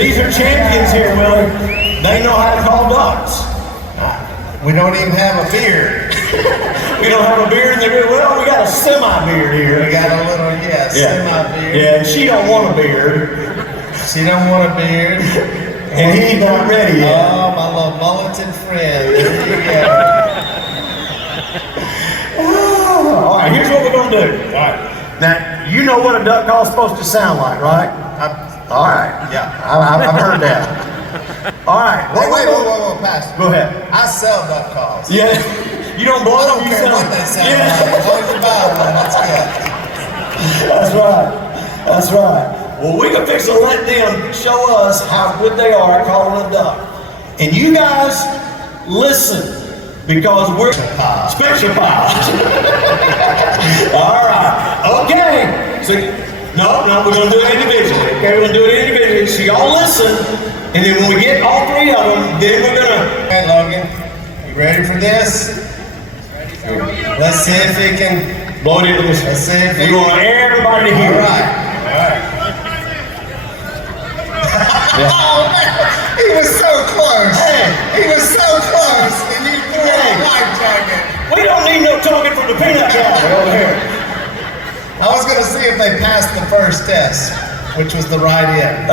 These are champions here, Willie. They know how to call ducks. We don't even have a beard. We don't have a beard, and they're well, we got a semi-beard here. We got a little, semi-beard. Yeah, and she don't want a beard. She don't want a beard. And he's not ready yet. Oh, my little mulleted friend. There you go. All right, here's what we're going to do. All right. Now, you know what a duck call is supposed to sound like, right? All right. Yeah. I've heard that. All right. Wait, Pastor. Go ahead. I sell duck calls. Yeah. You don't blow I them. don't care what they sound like. As long as you buy one, that's good. That's right. That's right. Well, we can fix to let them show us how good they are at calling a duck. And you guys listen, because we're special pies. All right. Okay. So, no, we're going to do it individually. Okay, we're going to do it individually. So y'all listen, and then when we get all three of them, then we're going to... Okay, Logan, you ready for this? Let's see if he can... blow it into this. Let's see if we want everybody to hear. All right. Oh man, he was so close. Hey. He was so close. And you threw a life jacket. We don't need no talking from the peanut gallery over here. I was going to see if they passed the first test, which was the right end.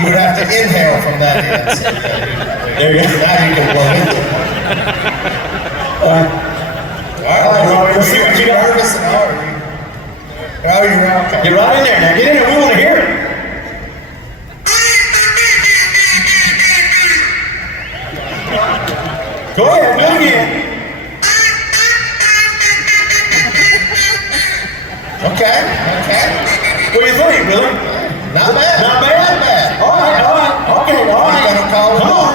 You would have to inhale from that end. So there you go. Now you can blow into it. All right. Let's see what you got. Nervous and are you? Oh, you're okay. Get right in there. Now get in there. We want to hear it. Go ahead, do it again. Okay. What do you think, Willie? Not bad. Not bad? All right. Okay, all right. You gotta call it. Come on.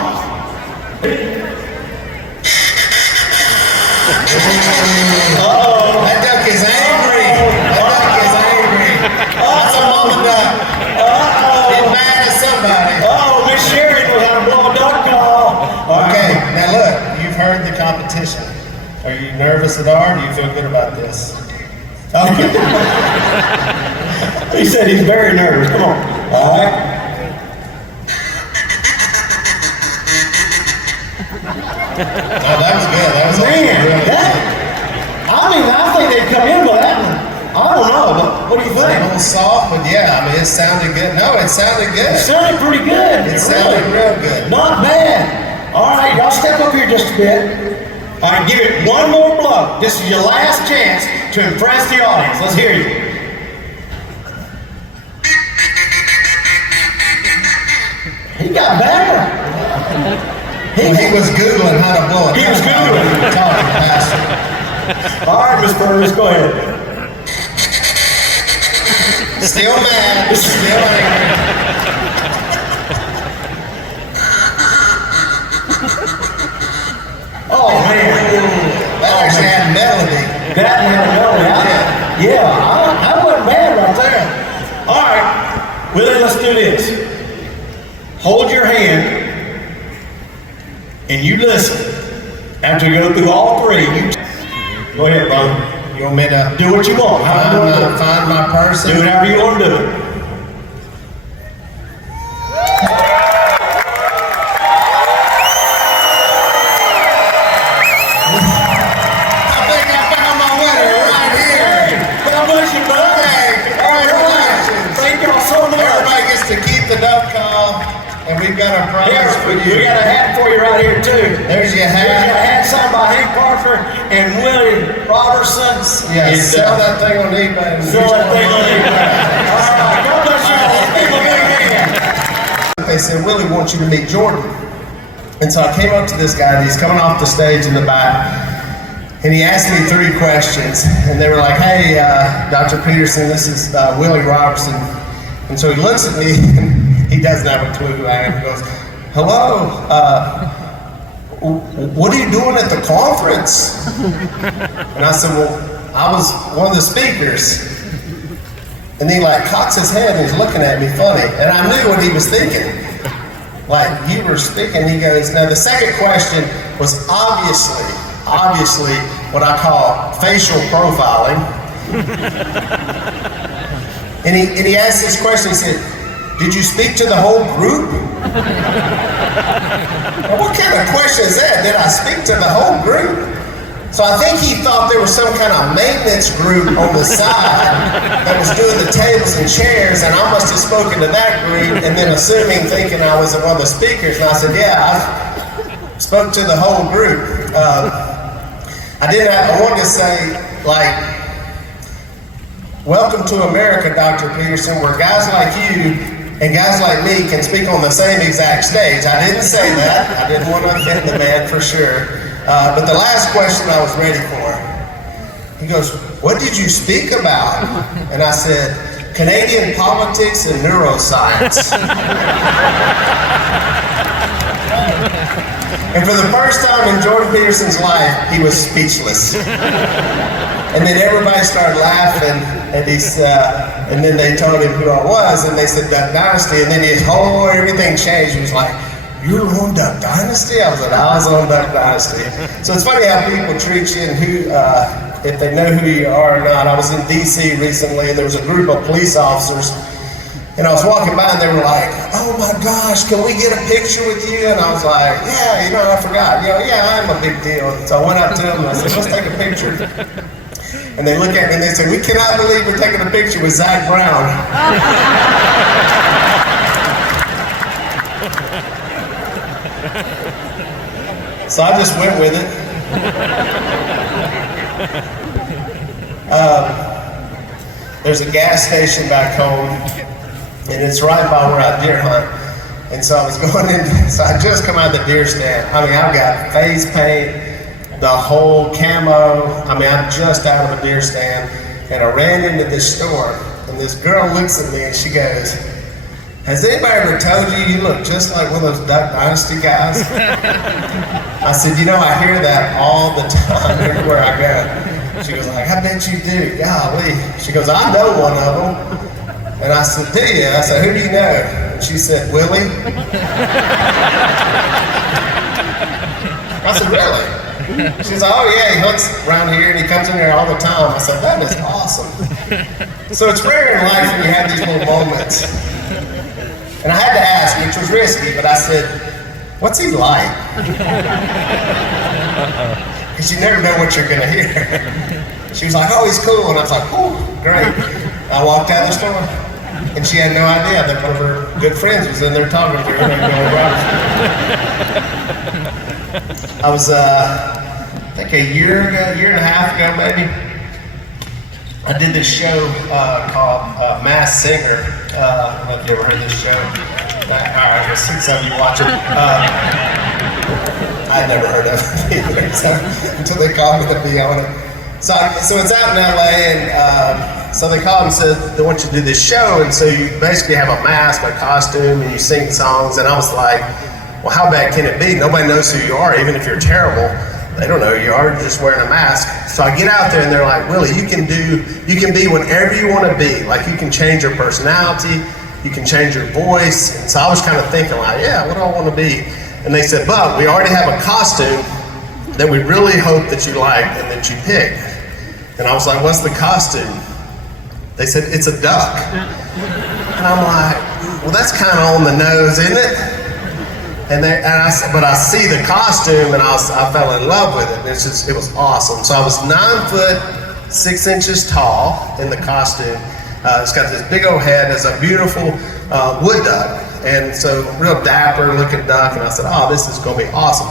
Uh-oh. That duck is angry. That's a mama duck. Get mad at somebody. Uh-oh, Miss Sherry knows how to blow a duck call. Okay, now look, you've heard the competition. Are you nervous at all, or do you feel good about this? Okay. He said he's very nervous. Come on. All right. Oh, that was good. That was Man, really I think they'd come in with that one. I don't know, but what do you good. think? A little soft, but yeah, I mean, it sounded good. No, it sounded good. It sounded pretty good. It sounded real good. Not bad. All right, y'all step up here just a bit. All right, give it one more blow. This is your last chance to impress the audience. Let's hear you. He got better. He was Googling how to blow it. He was Googling. Talking faster. All right, Miss Burris, go ahead. Still mad. Still angry. Oh, man. That actually had melody. That had melody. Yeah, I wasn't bad right there. All right, Willie, let's do this. Hold your hand and you listen. After we go through all three, you go ahead, brother. You want me to Do what you want. find my person? Do it however you want to do it. And we've got our prize for you. We got a hat for you right here too. There's your hat. There's your hat signed by Hank Parker and Willie Robertson. Yeah, sell that thing on eBay. Sell that thing on eBay. All right, God bless you all. They said, Willie wants you to meet Jordan. And so I came up to this guy, and he's coming off the stage in the back, and he asked me 3 questions. And they were like, hey, Dr. Peterson, this is Willie Robertson. And so he looks at me, and he doesn't have a clue who I am. He goes, hello, what are you doing at the conference? And I said, well, I was one of the speakers. And he like cocks his head and he's looking at me funny. And I knew what he was thinking. Like, you were speaking, he goes, now the second question was obviously what I call facial profiling. And he asked this question, he said, did you speak to the whole group? Now, what kind of question is that? Did I speak to the whole group? So I think he thought there was some kind of maintenance group on the side that was doing the tables and chairs, and I must have spoken to that group, and then thinking I was one of the speakers, and I said, yeah, I spoke to the whole group. I wanted to say, like, welcome to America, Dr. Peterson, where guys like you and guys like me can speak on the same exact stage. I didn't say that. I didn't want to offend the man for sure. But the last question I was ready for. He goes, what did you speak about? And I said, Canadian politics and neuroscience. And for the first time in Jordan Peterson's life, he was speechless. And then everybody started laughing, and then they told him who I was, and they said Duck Dynasty, and then everything changed. He was like, you were on Duck Dynasty? I was like, I was on Duck Dynasty. So it's funny how people treat you and if they know who you are or not. I was in DC recently, and there was a group of police officers, and I was walking by and they were like, oh my gosh, can we get a picture with you? And I was like, yeah, I forgot. Yeah, I'm a big deal. So I went up to them and I said, let's take a picture. And they look at me and they say, we cannot believe we're taking a picture with Zach Brown. So I just went with it. There's a gas station back home, and it's right by where I deer hunt. And so I was going in, so I just come out of the deer stand. I mean, I've got face paint, the whole camo. I mean, I'm just out of a deer stand, and I ran into this store, and this girl looks at me and she goes, has anybody ever told you you look just like one of those Duck Dynasty guys? I said, I hear that all the time everywhere I go. She goes like, I bet you do, golly. She goes, I know one of them. And I said, do you? I said, who do you know? And she said, Willie. I said, really? She said, oh yeah, he hunts around here and he comes in here all the time. I said, that is awesome. So it's rare in life when you have these little moments. And I had to ask, which was risky, but I said, what's he like? Because you never know what you're gonna hear. She was like, oh, he's cool. And I was like, oh, great. I walked out of the store, and she had no idea that one of her good friends was in there talking to her. I was, I think a year and a half ago maybe, I did this show called Masked Singer. I don't know if you ever heard this show. All right, well, since some of you watch it. I'd never heard of it either, until they called me to be on it. So it's out in LA, and so they called and said, they want you to do this show, and so you basically have a mask, a costume, and you sing songs, and I was like, well, how bad can it be? Nobody knows who you are, even if you're terrible. They don't know who you are, you're just wearing a mask. So I get out there and they're like, Willie, you can be whatever you want to be. Like, you can change your personality, you can change your voice. And so I was kind of thinking like, yeah, what do I want to be? And they said, but we already have a costume that we really hope that you like and that you pick. And I was like, what's the costume? They said, it's a duck. And I'm like, well, that's kind of on the nose, isn't it? But I see the costume and I fell in love with it. It was awesome. So I was 9 foot 6 inches tall in the costume. It's got this big old head. It's a beautiful wood duck, and so real dapper looking duck. And I said, oh, this is going to be awesome.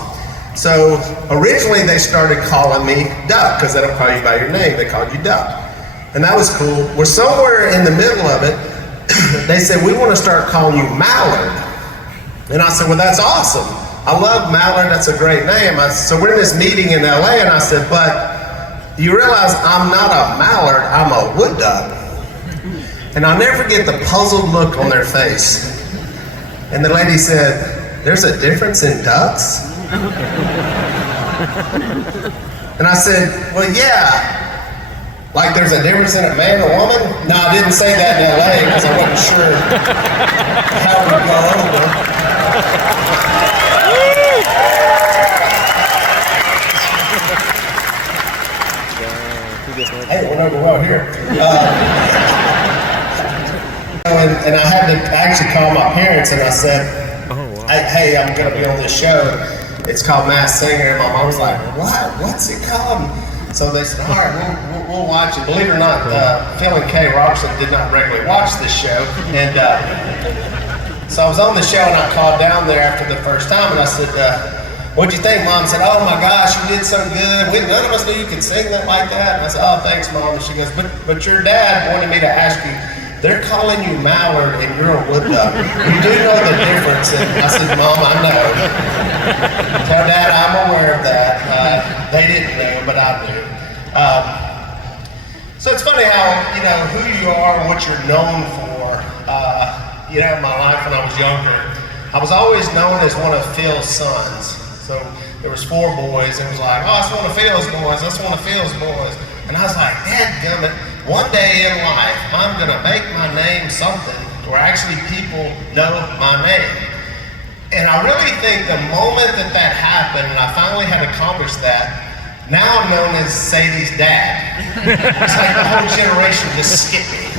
So originally they started calling me Duck because they don't call you by your name. They called you Duck, and that was cool. We're somewhere in the middle of it. They said, we want to start calling you Mallard. And I said, well, that's awesome. I love Mallard, that's a great name. So we're in this meeting in LA, and I said, but you realize I'm not a mallard, I'm a wood duck. And I'll never forget the puzzled look on their face. And the lady said, there's a difference in ducks? And I said, well, yeah. Like there's a difference in a man and a woman? No, I didn't say that in LA because I wasn't sure how it would go over. Hey, it went over well here. And I actually called my parents and I said, hey, I'm going to be on this show. It's called Masked Singer. And my mom was like, what? What's it called? So they said, all right, we'll watch it. Believe it or not, Phil and Kay Robertson did not regularly watch this show. And so I was on the show and I called down there after the first time and I said, what'd you think, Mom? Said, oh my gosh, you did so good. None of us knew you could sing that like that. And I said, oh, thanks, Mom. And she goes, but your dad wanted me to ask you, they're calling you Mallard and you're a wood duck. You do know the difference. And I said, Mom, I know. Tell Dad I'm aware of that. They didn't know, but I knew. So it's funny how, who you are and what you're known for. In my life when I was younger, I was always known as one of Phil's sons. So there was 4 boys, and it was like, oh, that's one of Phil's boys, that's one of Phil's boys. And I was like, dadgummit, one day in life, I'm gonna make my name something where actually people know my name. And I really think the moment that happened, and I finally had accomplished that, now I'm known as Sadie's dad. It's like the whole generation just skipped me.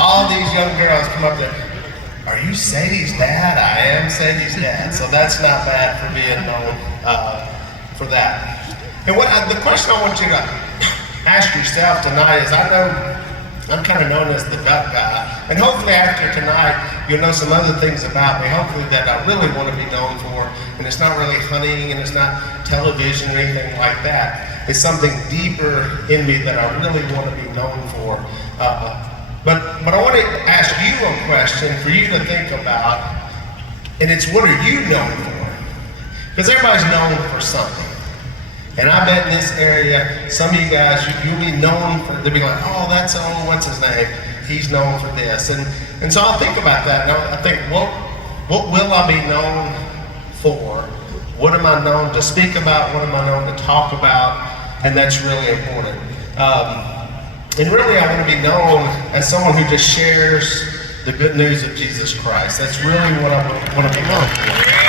All these young girls come up there, are you Sadie's dad? I am Sadie's dad. So that's not bad for being known for that. And the question I want you to ask yourself tonight is, I know I'm kind of known as the duck guy, and hopefully after tonight you'll know some other things about me, hopefully that I really want to be known for, and it's not really hunting and it's not television or anything like that. It's something deeper in me that I really want to be known for. But I want to ask you a question for you to think about, and it's, what are you known for? Because everybody's known for something. And I bet in this area, some of you guys, you'll be known for, they'll be like, oh, that's, what's his name? He's known for this. And so I'll think about that. And I think, what will I be known for? What am I known to speak about? What am I known to talk about? And that's really important. And really, I want to be known as someone who just shares the good news of Jesus Christ. That's really what I want to be known for.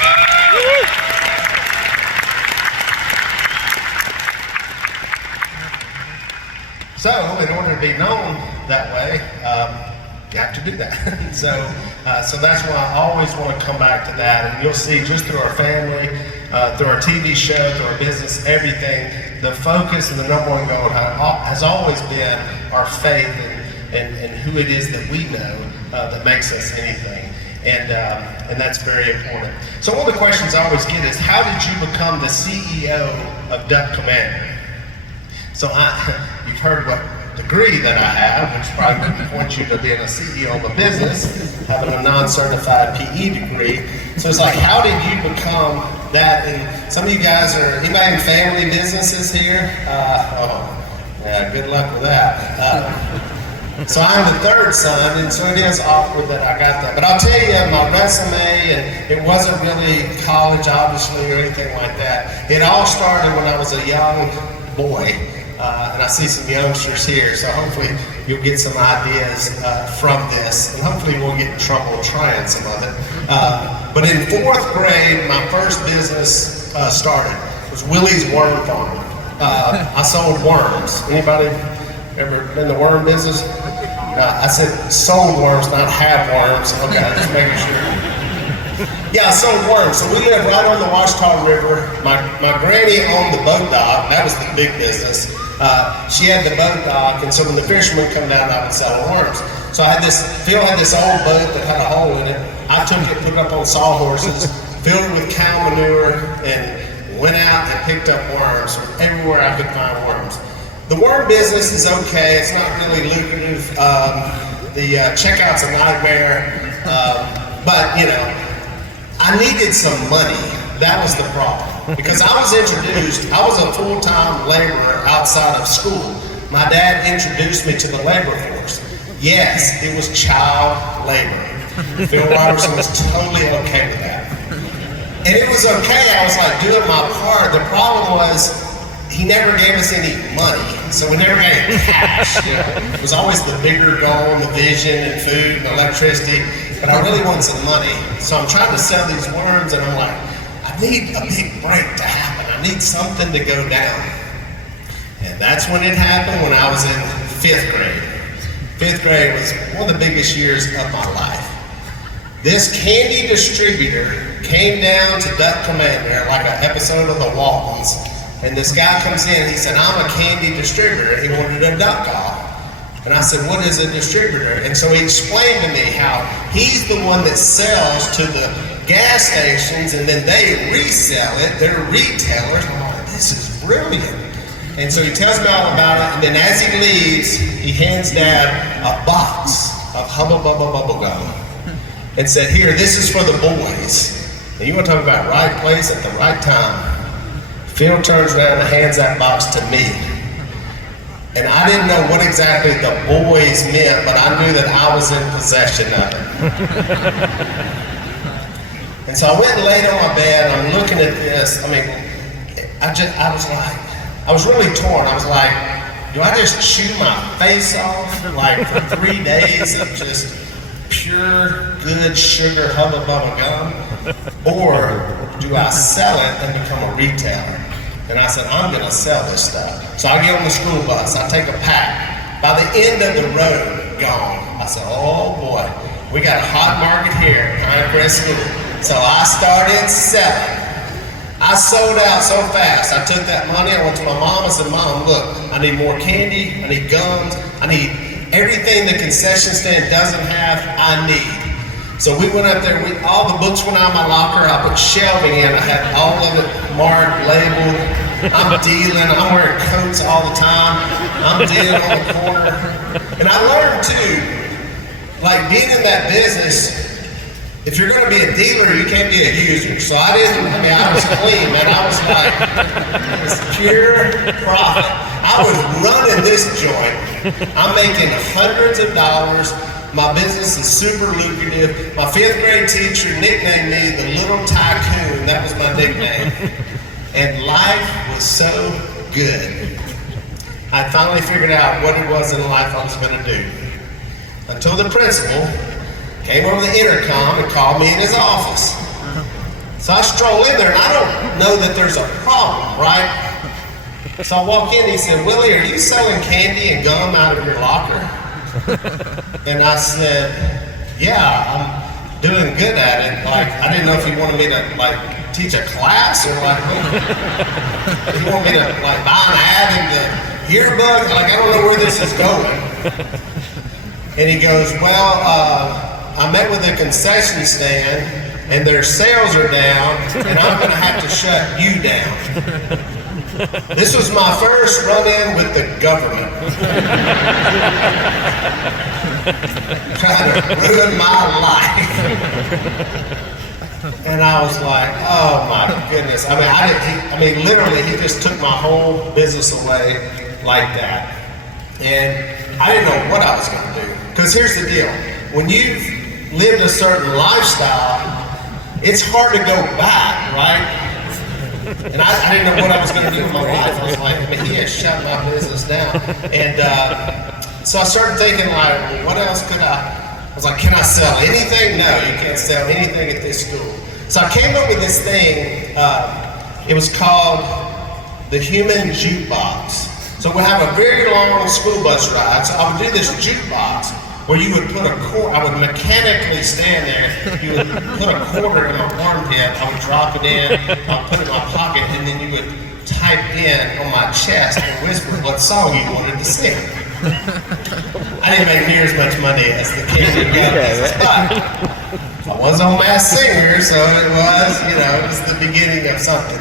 So, in order to be known that way, you have to do that. So that's why I always want to come back to that. And you'll see just through our family, through our TV show, through our business, everything, the focus and the number one goal has always been our faith and who it is that we know that makes us anything. And that's very important. So one of the questions I always get is, how did you become the CEO of Duck Commander? So you've heard what degree that I have, which probably would point you to being a CEO of a business, having a non-certified PE degree. So it's like, how did you become that? And some of you guys anybody in family businesses here? Yeah, good luck with that. So I'm the 3rd son, and so it is awkward that I got that. But I'll tell you, my resume, and it wasn't really college, obviously, or anything like that. It all started when I was a young boy. And I see some youngsters here, so hopefully you'll get some ideas from this, and hopefully we'll get in trouble trying some of it. But in 4th grade, my first business started. It was Willie's Worm Farm. I sold worms. Anybody ever been in the worm business? I said sold worms, not have worms. Okay, just making sure. Yeah, I sold worms. So we lived right on the Washita River. My granny owned the boat dock. That was the big business. She had the boat dock, and so when the fishermen come down, I would sell worms. So Phil had this old boat that had a hole in it. I took it, put it up on sawhorses, filled it with cow manure, and went out and picked up worms from everywhere I could find worms. The worm business is okay. It's not really lucrative. The checkout's a nightmare. But, I needed some money. That was the problem. Because I was a full-time laborer outside of school. My dad introduced me to the labor force. Yes, it was child labor. Phil Robertson was totally okay with that. And it was okay, I was like doing my part. The problem was, he never gave us any money. So we never got any cash. It was always the bigger goal and the vision and food and electricity. But I really want some money. So I'm trying to sell these worms, and I'm like, I need a big break to happen. I need something to go down. And that's when it happened, when I was in 5th grade. fifth grade was one of the biggest years of my life. This candy distributor came down to Duck Commander, like an episode of The Waltons, and this guy comes in, he said, I'm a candy distributor. He wanted a duck call. And I said, what is a distributor? And so he explained to me how he's the one that sells to the gas stations and then they resell it. They're retailers. I'm like, this is brilliant. And so he tells me all about it, and then as he leaves, he hands Dad a box of Hubba Bubba bubble gum and said, here, this is for the boys. And you want to talk about right place at the right time. Phil turns around and hands that box to me. And I didn't know what exactly the boys meant, but I knew that I was in possession of it. And so I went and laid on my bed, and I'm looking at this. I mean, I was really torn. I was like, do I just chew my face off like for 3 days of just pure, good sugar Hubba Bubba gum? Or do I sell it and become a retailer? And I said, I'm gonna sell this stuff. So I get on the school bus, I take a pack. By the end of the road, gone. I said, oh boy, we got a hot market here at Pinecrest School. So I started selling. I sold out so fast. I took that money, I went to my mom and said, Mom, look, I need more candy, I need gums, I need everything the concession stand doesn't have, I need. So we went up there, all the books went out of my locker, I put shelving in, I had all of it marked, labeled. I'm dealing, I'm wearing coats all the time, I'm dealing on the corner. And I learned too, like being in that business, if you're gonna be a dealer, you can't be a user. So I was clean, man. I was like, it's pure profit. I was running this joint. I'm making hundreds of dollars. My business is super lucrative. My fifth grade teacher nicknamed me the Little Tycoon. That was my nickname. And life was so good. I finally figured out what it was in life I was gonna do. Until the principal came over the intercom and called me in his office. So I stroll in there and I don't know that there's a problem, right? So I walk in and he said, Willie, are you selling candy and gum out of your locker? And I said, yeah, I'm doing good at it. Like, I didn't know if you wanted me to like teach a class or like, if you want me to like buy an ad in the yearbook. Like, I don't know where this is going. And he goes, well, I met with the concession stand and their sales are down and I'm gonna have to shut you down. This was my first run-in with the government. Trying to ruin my life. And I was like, oh my goodness. I mean, literally he just took my whole business away like that. And I didn't know what I was gonna do. Because here's the deal, when you've lived a certain lifestyle, it's hard to go back, right? And I didn't know what I was going to do with my life. I was like, man, he had shut my business down. And so I started thinking, like, well, what else could I was like, can I sell anything? No, you can't sell anything at this school. So I came up with this thing. It was called the Human Jukebox. So we'll have a very long school bus ride. So I would do this jukebox where you would put a quarter, I would mechanically stand there, you would put a quarter in my armpit, I would drop it in, I'd put it in my pocket, and then you would type in on my chest and whisper what song you wanted to sing. I didn't make near as much money as the king of business, but I was on Masked Singer, so it was the beginning of something.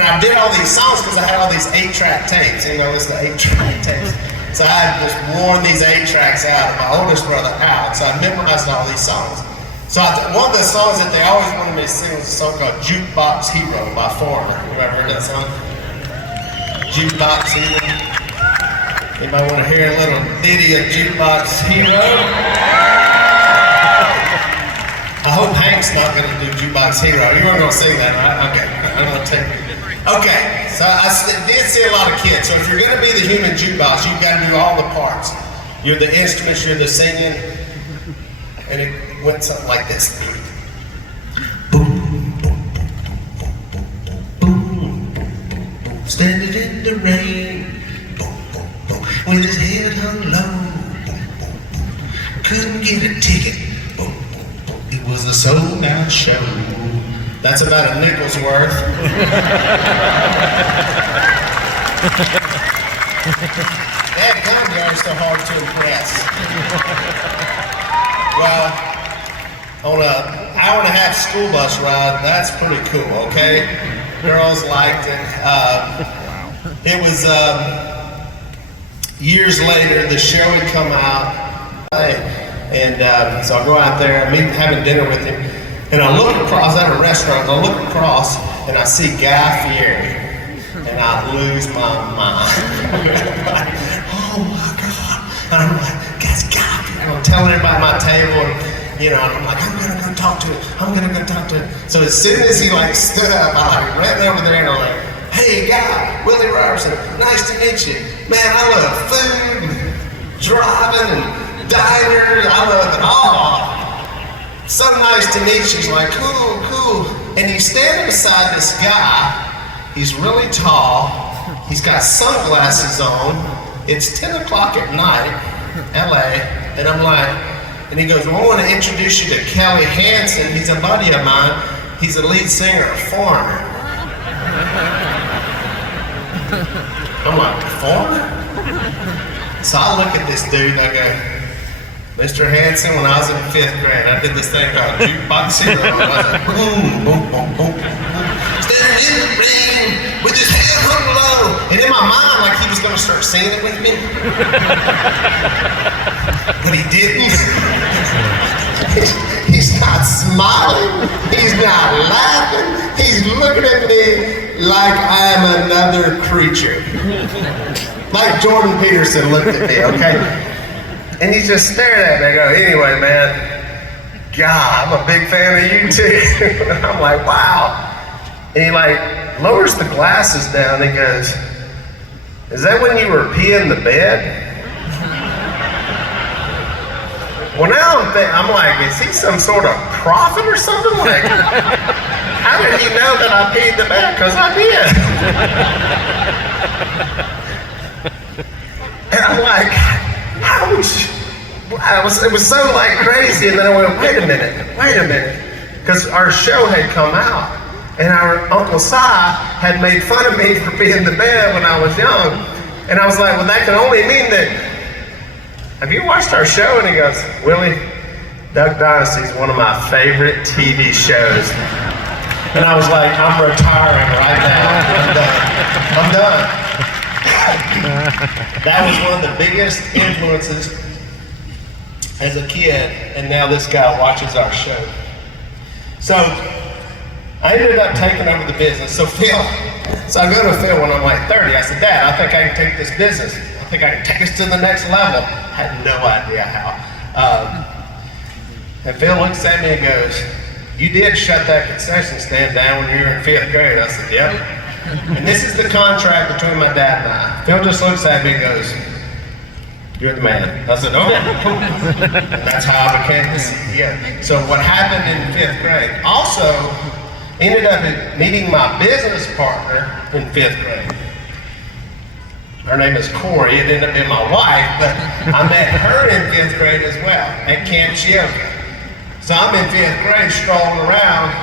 And I did all these songs because I had all these 8-track tapes, it's the 8-track tapes. So I had just worn these 8 tracks out of my oldest brother Alex. So I memorized all these songs. So one of the songs that they always wanted me to sing was a song called Jukebox Hero by Foreigner. You ever heard that song? Jukebox Hero. Anybody want to hear a little ditty of Jukebox Hero? I hope Hank's not going to do Jukebox Hero. You weren't going to sing that, right? Okay, I'm going to take it. Okay, so I did see a lot of kids. So if you're going to be the human jukebox, you've got to do all the parts. You're the instruments, you're the singing, and it went something like this. Boom, boom, boom, boom, boom, boom, standing in the rain, boom, boom, boom, with his head hung low, boom, boom, boom, get a ticket. It was a sold-out show. That's about a nickel's worth. That gun yard's so hard to impress. Well, on an hour and a half school bus ride, that's pretty cool, okay? Girls liked it. It was years later, the show had come out, and so I go out there, I'm having dinner with him, and I look across at a restaurant, and I look across, and I see Guy Fieri, and I lose my mind. Oh my God. And I'm like, guys, Guy Fieri. I'm telling everybody at my table, and, you know, and I'm like, I'm gonna go talk to him. I'm gonna go talk to him. So as soon as he like stood up, I like ran over there and I'm like, hey Guy, Willie Robertson, nice to meet you. Man, I love food, and driving, and diners, I love it all. So nice to meet you. He's like, cool, cool. And he's standing beside this guy. He's really tall. He's got sunglasses on. It's 10 o'clock at night, LA. And I'm like, and he goes, well, I want to introduce you to Kelly Hansen. He's a buddy of mine. He's a lead singer of Foreigner. I'm like, Foreigner? So I look at this dude and I go, Mr. Hansen, when I was in 5th grade, I did this thing called jukebox hero. I was like, boom, boom, boom, boom, boom. Standing in the ring with his head hung low. And in my mind, like he was going to start singing it with me. But he didn't. He's not smiling. He's not laughing. He's looking at me like I'm another creature. Like Jordan Peterson looked at me, okay? And he just stared at me. I go, anyway, man, God, I'm a big fan of you too. I'm like, wow. And he like lowers the glasses down and he goes, is that when you were peeing the bed? Well, now I'm like, is he some sort of prophet or something? Like, how did he know that I peed the bed? Because I did. And I'm like, ouch. It was so like crazy, and then I went, wait a minute. Because our show had come out, and our Uncle Si had made fun of me for being the bed when I was young. And I was like, well, that can only mean that, have you watched our show? And he goes, Willie, Duck Dynasty is one of my favorite TV shows. And I was like, I'm retiring right now. I'm done. That was one of the biggest influences as a kid, and now this guy watches our show. So I ended up taking over the business. So I go to Phil when I'm like 30. I said, Dad, I think I can take this business. I think I can take us to the next level. I had no idea how. And Phil looks at me and goes, you did shut that concession stand down when you were in 5th grade. I said, yep. And this is the contract between my dad and I. Phil just looks at me and goes, you're the man. I said, okay, cool. And that's how I became the CEO. So what happened in 5th grade, also ended up meeting my business partner in 5th grade. Her name is Corey. It ended up being my wife, but I met her in 5th grade as well at Camp Chioka. So I'm in 5th grade strolling around.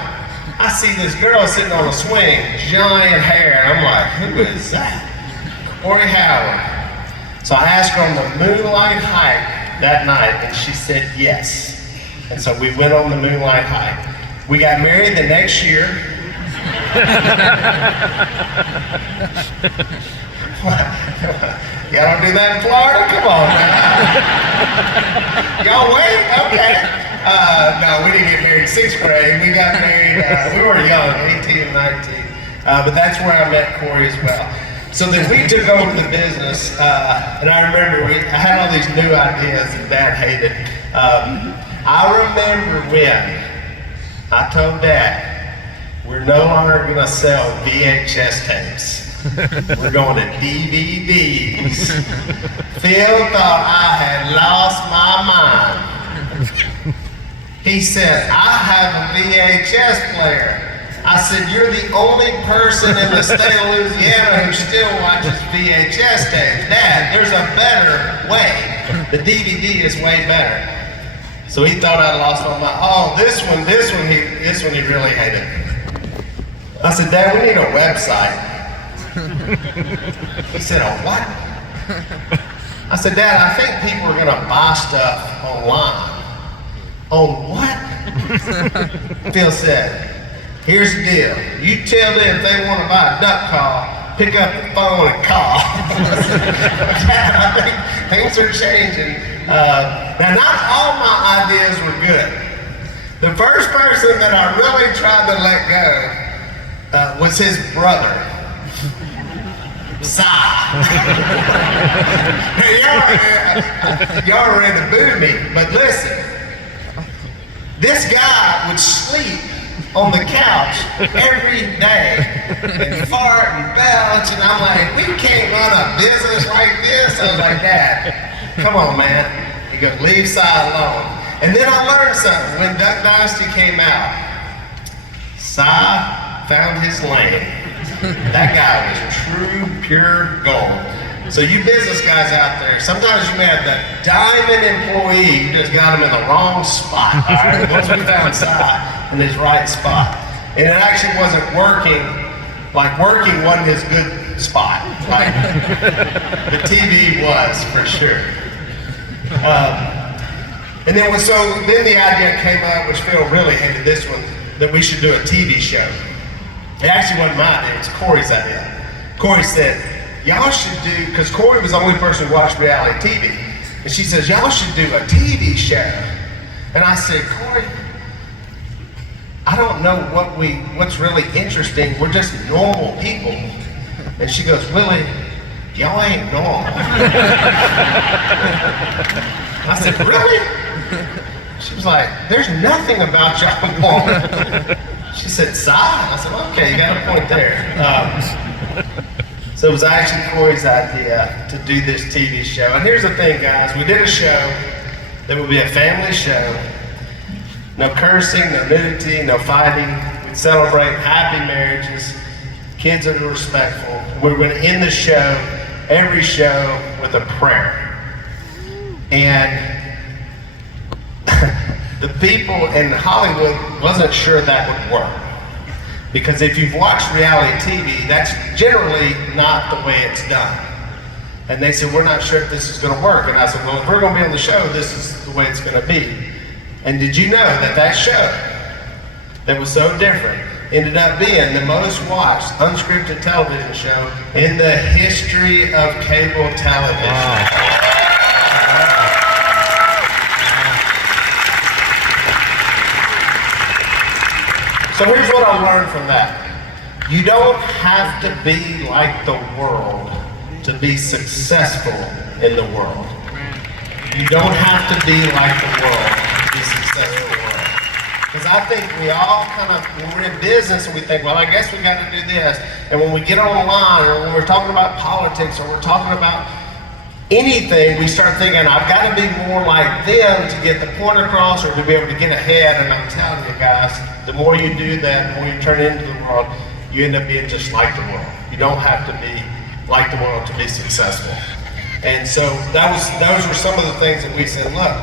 I see this girl sitting on a swing, giant hair. I'm like, who is that? Corey Howard. So I asked her on the moonlight hike that night, and she said yes. And so we went on the moonlight hike. We got married the next year. Y'all don't do that in Florida? Come on, man. Y'all wait? Okay. No, we didn't get married in 6th grade. We got married, we were young, 18 and 19. But that's where I met Corey as well. So then we took over the business, and I remember I had all these new ideas that Dad hated. I remember when I told Dad, we're no longer going to sell VHS tapes. We're going to DVDs. Phil thought I had lost my mind. He said, I have a VHS player. I said, you're the only person in the state of Louisiana who still watches VHS tapes. Dad, there's a better way. The DVD is way better. So he thought I'd lost my mind. Oh, this one he really hated. I said, Dad, we need a website. He said, a what? I said, Dad, I think people are gonna buy stuff online. On what? Phil said, here's the deal. You tell them if they want to buy a duck call, pick up the phone and call. Dad, I think things are changing. Now, not all my ideas were good. The first person that I really tried to let go was his brother, Si. Y'all are ready to boo me, but listen. This guy would sleep on the couch every day and fart and belch, and I'm like, we can't run a business like this. I was like, Dad, come on, man. He goes, leave Si alone. And then I learned something. When Duck Dynasty came out, Si found his lane. That guy was true, pure gold. So you business guys out there, sometimes you may have the diamond employee who just got him in the wrong spot. All right, once we found Si in his right spot. And it actually wasn't working, like working wasn't his good spot. Right? The TV was, for sure. And then the idea came up, which Phil really hated this one, that we should do a TV show. It actually wasn't my idea, it was Corey's idea. Corey said, y'all should do, because Corey was the only person who watched reality TV. And she says, y'all should do a TV show. And I said, Corey, I don't know what's really interesting. We're just normal people. And she goes, Willie, y'all ain't normal. I said, really? She was like, there's nothing about y'all normal. She said, Si? I said, okay, you got a point there. So it was actually Corey's idea to do this TV show. And here's the thing, guys. We did a show that would be a family show. No cursing, no nudity, no fighting. We'd celebrate happy marriages, kids that are respectful. We were going to end the show, every show, with a prayer. And the people in Hollywood wasn't sure that would work. Because if you've watched reality TV, that's generally not the way it's done. And they said, we're not sure if this is going to work. And I said, well, if we're going to be on the show, this is the way it's going to be. And did you know that show that was so different ended up being the most watched unscripted television show in the history of cable television? Wow. So here's what I learned from that. You don't have to be like the world to be successful in the world. You don't have to be like the world to be successful in the world. Because I think we all when we're in business and we think, well, I guess we got to do this. And when we get online or when we're talking about politics or we're talking about anything, we start thinking, I've got to be more like them to get the point across or to be able to get ahead. And I'm telling you guys, the more you do that, the more you turn into the world, you end up being just like the world. You don't have to be like the world to be successful. And so those were some of the things that we said, look,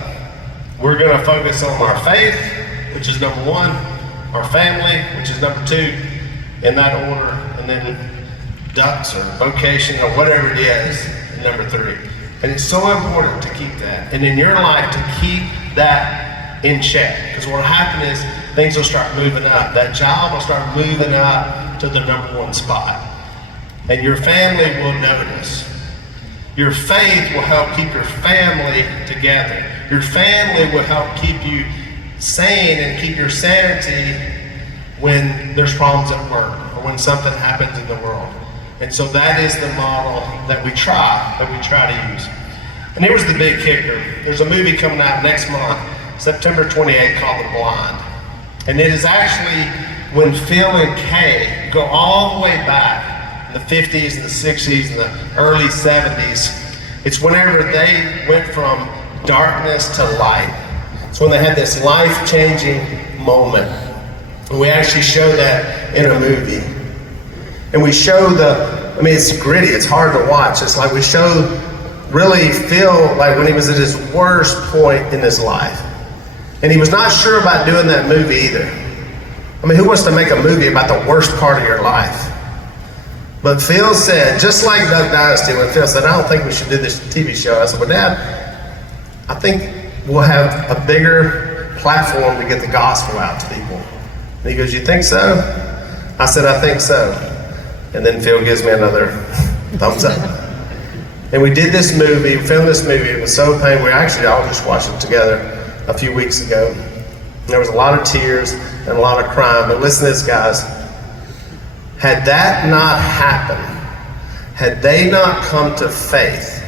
we're going to focus on our faith, which is number one, our family, which is number two, in that order, and then ducks or vocation or whatever it is, number three. And it's so important to keep that. And in your life, to keep that in check. Because what will happen is things will start moving up. That job will start moving up to the number one spot. And your family will notice. Your faith will help keep your family together. Your family will help keep you sane and keep your sanity when there's problems at work or when something happens in the world. And so that is the model that we try to use. And here's the big kicker. There's a movie coming out next month, September 28th, called The Blind. And it is actually when Phil and Kay go all the way back in the 50s and the 60s and the early 70s. It's whenever they went from darkness to light. It's when they had this life-changing moment. And we actually show that in a movie. And we show it's gritty, it's hard to watch. It's like we show really Phil like when he was at his worst point in his life. And he was not sure about doing that movie either. I mean, who wants to make a movie about the worst part of your life? But Phil said, just like Duck Dynasty, when Phil said, I don't think we should do this TV show. I said, well, Dad, I think we'll have a bigger platform to get the gospel out to people. And he goes, you think so? I said, I think so. And then Phil gives me another thumbs up. And we did this movie, filmed this movie. It was so painful. We actually all just watched it together a few weeks ago. There was a lot of tears and a lot of crying. But listen to this, guys. Had that not happened, had they not come to faith,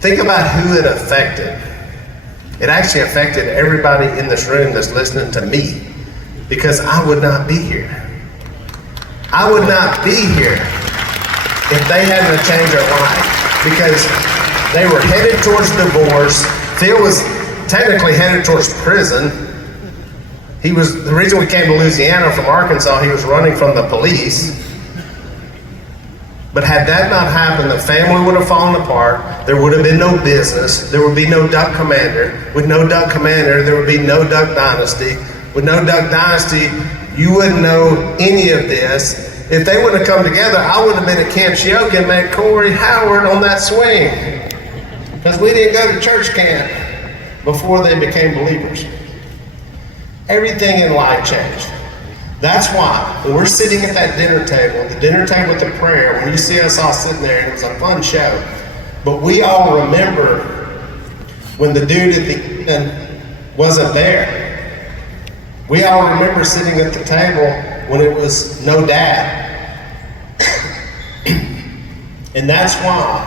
think about who it affected. It actually affected everybody in this room that's listening to me, because I would not be here. I would not be here if they hadn't changed their life, because they were headed towards divorce. Phil was technically headed towards prison. The reason we came to Louisiana from Arkansas, he was running from the police. But had that not happened, the family would have fallen apart. There would have been no business. There would be no Duck Commander. With no Duck Commander, there would be no Duck Dynasty. With no Duck Dynasty, you wouldn't know any of this. If they would have come together, I would have been at Camp Shioka and met Corey Howard on that swing. Because we didn't go to church camp before they became believers. Everything in life changed. That's why when we're sitting at that dinner table, the dinner table with the prayer, when you see us all sitting there, and it was a fun show, but we all remember when the dude at the end wasn't there. We all remember sitting at the table when it was no dad. And that's why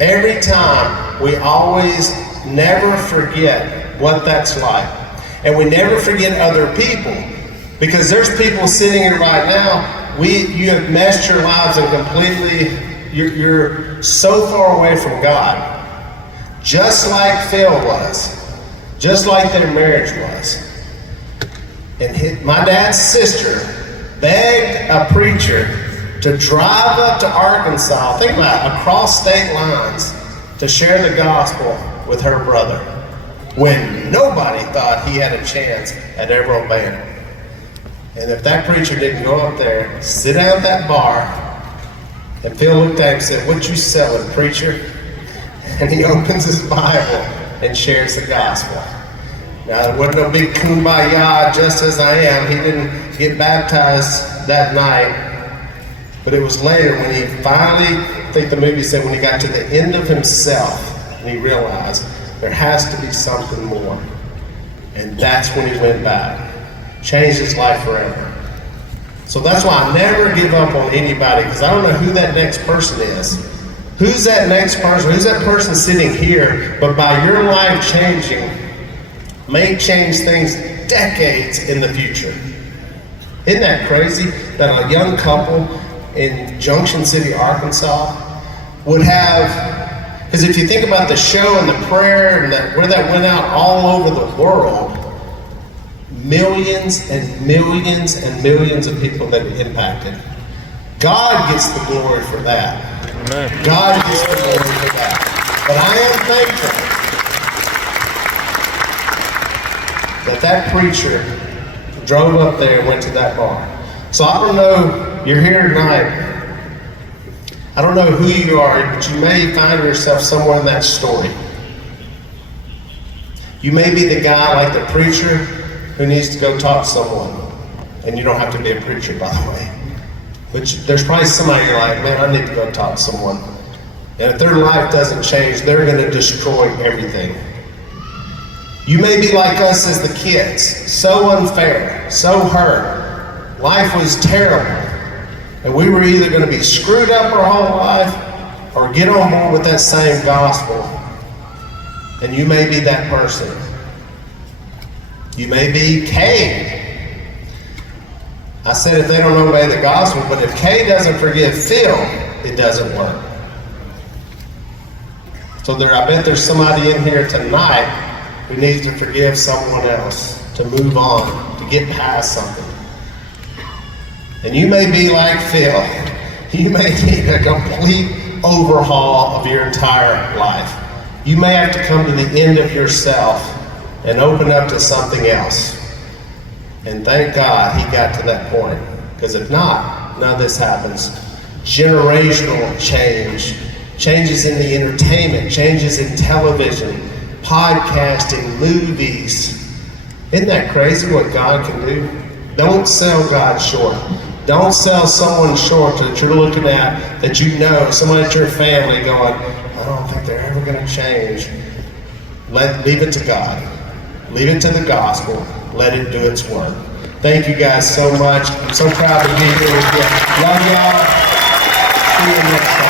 every time we always never forget what that's like. And we never forget other people, because there's people sitting here right now, you have messed your lives and completely, you're so far away from God. Just like Phil was, just like their marriage was. And my dad's sister begged a preacher to drive up to Arkansas, think about it, across state lines, to share the gospel with her brother, when nobody thought he had a chance at ever obeying. And if that preacher didn't go up there, sit down at that bar, and Phil looked at him and said, what you selling, preacher? And he opens his Bible and shares the gospel. Now, there wasn't no big kumbaya, just as I am. He didn't get baptized that night. But it was later when he finally, I think the movie said, when he got to the end of himself, and he realized there has to be something more. And that's when he went back. Changed his life forever. So that's why I never give up on anybody, because I don't know who that next person is. Who's that next person? Who's that person sitting here? But by your life changing, may change things decades in the future. Isn't that crazy that a young couple in Junction City, Arkansas would have, because if you think about the show and the prayer and where that went out all over the world, millions and millions and millions of people that it impacted. God gets the glory for that. Amen. God gets the glory for that. But I am thankful that preacher drove up there and went to that bar. So I don't know, you're here tonight. I don't know who you are, but you may find yourself somewhere in that story. You may be the guy like the preacher who needs to go talk to someone. And you don't have to be a preacher, by the way. But there's probably somebody you're like, man, I need to go talk to someone. And if their life doesn't change, they're going to destroy everything. You may be like us as the kids, so unfair, so hurt. Life was terrible. And we were either going to be screwed up our whole life or get on board with that same gospel. And you may be that person. You may be Kay. I said if they don't obey the gospel, but if Kay doesn't forgive Phil, it doesn't work. So I bet there's somebody in here tonight who needs to forgive someone else, to move on, to get past something. And you may be like Phil. You may need a complete overhaul of your entire life. you may have to come to the end of yourself and open up to something else. And thank God he got to that point, because if not, none of this happens. Generational change, changes in the entertainment, changes in television, podcasting, movies. Isn't that crazy what God can do? Don't sell God short. Don't sell someone short that you're looking at, that you know, someone at your family going, I don't think they're ever going to change. Leave it to God. Leave it to the gospel. Let it do its work. Thank you guys so much. I'm so proud to be here with you. Love y'all. See you next time.